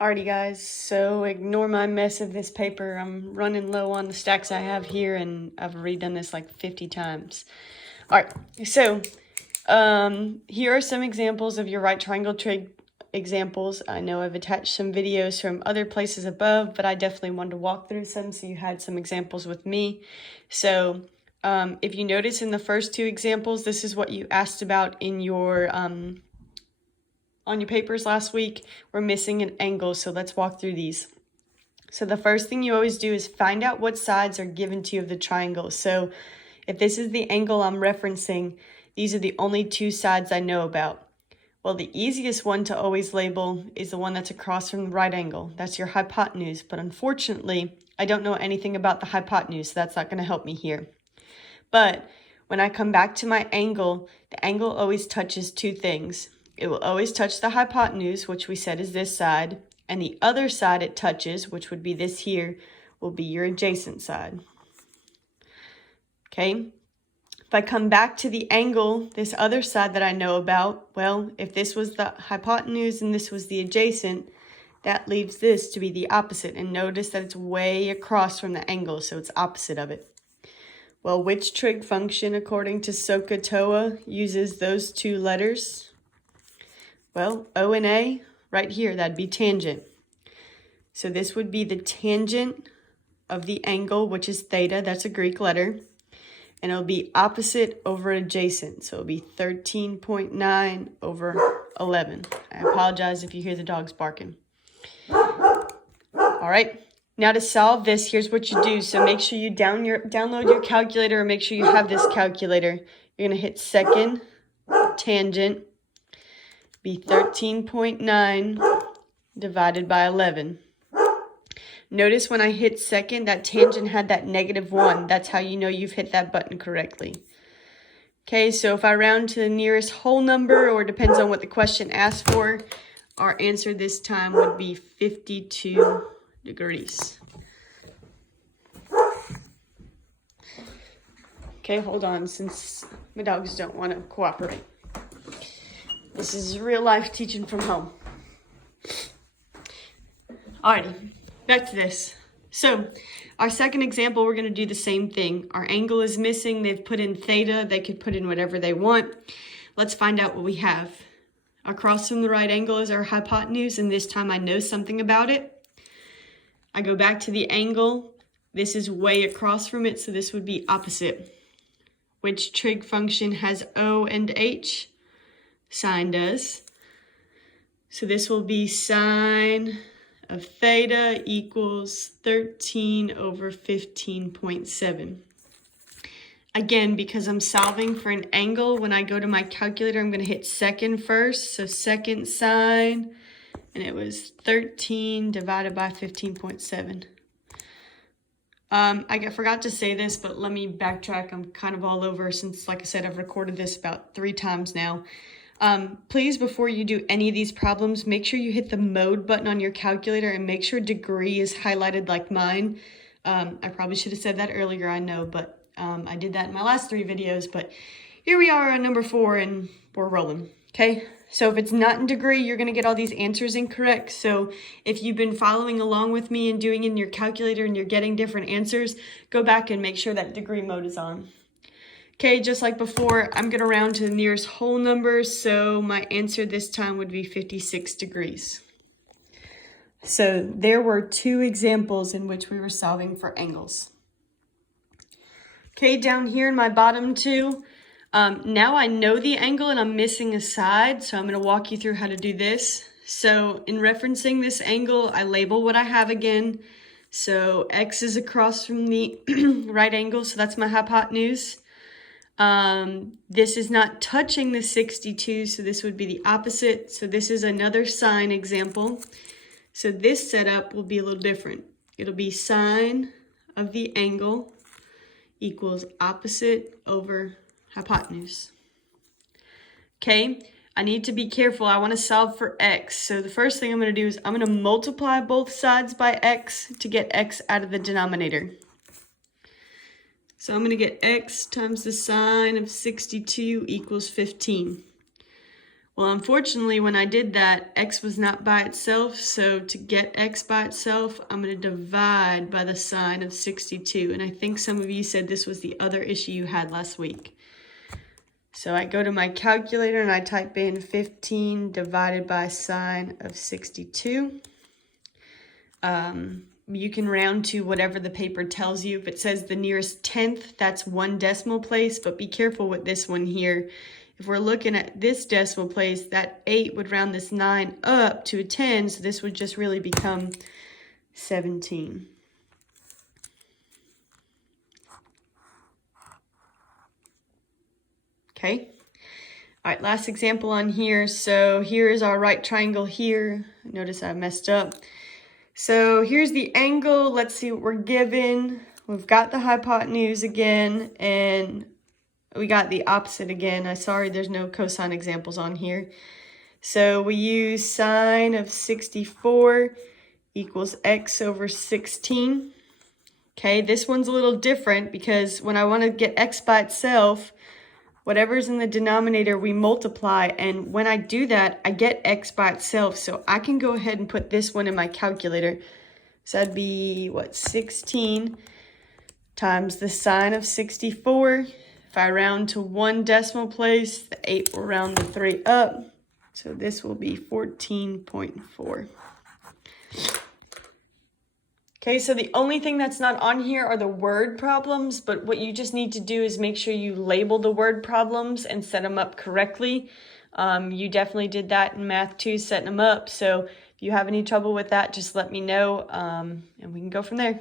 Alrighty guys, so ignore my mess of this paper. I'm running low on the stacks I have here and I've redone this like 50 times. Alright, so here are some examples of your right triangle trig examples. I know I've attached some videos from other places above, but I definitely wanted to walk through some so you had some examples with me. So if you notice in the first two examples, this is what you asked about in your on your papers last week. We're missing an angle, so let's walk through these. So the first thing you always do is find out what sides are given to you of the triangle. So if this is the angle I'm referencing, these are the only two sides I know about. Well, the easiest one to always label is the one that's across from the right angle. That's your hypotenuse, but unfortunately, I don't know anything about the hypotenuse, so that's not going to help me here. But when I come back to my angle, the angle always touches two things. It will always touch the hypotenuse, which we said is this side, and the other side it touches, which would be this here, will be your adjacent side. Okay? If I come back to the angle, this other side that I know about, well, if this was the hypotenuse and this was the adjacent, that leaves this to be the opposite. And notice that it's way across from the angle, so it's opposite of it. Well, which trig function, according to SOHCAHTOA, uses those two letters? Well, O and A, right here, that'd be tangent. So this would be the tangent of the angle, which is theta, that's a Greek letter. And it'll be opposite over adjacent. So it'll be 13.9 over 11. I apologize if you hear the dogs barking. All right, now to solve this, here's what you do. So make sure you download your calculator, or make sure you have this calculator. You're gonna hit second tangent, be 13.9 divided by 11. Notice when I hit second, that tangent had that -1. That's how you know you've hit that button correctly. Okay, so if I round to the nearest whole number, or depends on what the question asked for, our answer this time would be 52 degrees. Okay, hold on, since my dogs don't want to cooperate. This is real life teaching from home. Alrighty, back to this. So our second example, we're going to do the same thing. Our angle is missing. They've put in theta. They could put in whatever they want. Let's find out what we have. Across from the right angle is our hypotenuse, and this time I know something about it. I go back to the angle. This is way across from it, so this would be opposite. Which trig function has O and H? Sine does. So this will be sine of theta equals 13 over 15.7. Again, because I'm solving for an angle, when I go to my calculator, I'm going to hit second first. So second sine, and it was 13 divided by 15.7. I forgot to say this, but let me backtrack. I'm kind of all over since, like I said, I've recorded this about 3 times now. Please, before you do any of these problems, make sure you hit the mode button on your calculator and make sure degree is highlighted like mine. I probably should have said that earlier, I know, but I did that in my last 3 videos. But here we are on number 4 and we're rolling, okay? So if it's not in degree, you're going to get all these answers incorrect. So if you've been following along with me and doing it in your calculator and you're getting different answers, go back and make sure that degree mode is on. Okay, just like before, I'm going to round to the nearest whole number, so my answer this time would be 56 degrees. So there were 2 examples in which we were solving for angles. Okay, down here in my bottom 2, now I know the angle and I'm missing a side, so I'm going to walk you through how to do this. So in referencing this angle, I label what I have again. So X is across from the right angle, so that's my hypotenuse. This is not touching the 62, so this would be the opposite. So this is another sine example. So this setup will be a little different. It'll be sine of the angle equals opposite over hypotenuse. Okay, I need to be careful. I want to solve for x. So the first thing I'm going to do is I'm going to multiply both sides by x to get x out of the denominator. So I'm going to get x times the sine of 62 equals 15. Well, unfortunately, when I did that, x was not by itself, so to get x by itself, I'm going to divide by the sine of 62, and I think some of you said this was the other issue you had last week. So I go to my calculator and I type in 15 divided by sine of 62. You can round to whatever the paper tells you. If it says the nearest tenth, that's 1 decimal place, but be careful with this one here. If we're looking at this decimal place, that 8 would round this 9 up to a 10, so this would just really become 17. Okay. All right, last example on here. So here is our right triangle here. Notice I messed up. So here's the angle. Let's see what we're given. We've got the hypotenuse again, and we got the opposite again. I'm sorry, there's no cosine examples on here. So we use sine of 64 equals x over 16. Okay, this one's a little different because when I want to get x by itself, whatever's in the denominator, we multiply, and when I do that, I get x by itself, so I can go ahead and put this one in my calculator. So that'd be, what, 16 times the sine of 64. If I round to 1 decimal place, the 8 will round the 3 up, so this will be 14.4. Okay, so the only thing that's not on here are the word problems, but what you just need to do is make sure you label the word problems and set them up correctly. You definitely did that in math too, setting them up. So if you have any trouble with that, just let me know, and we can go from there.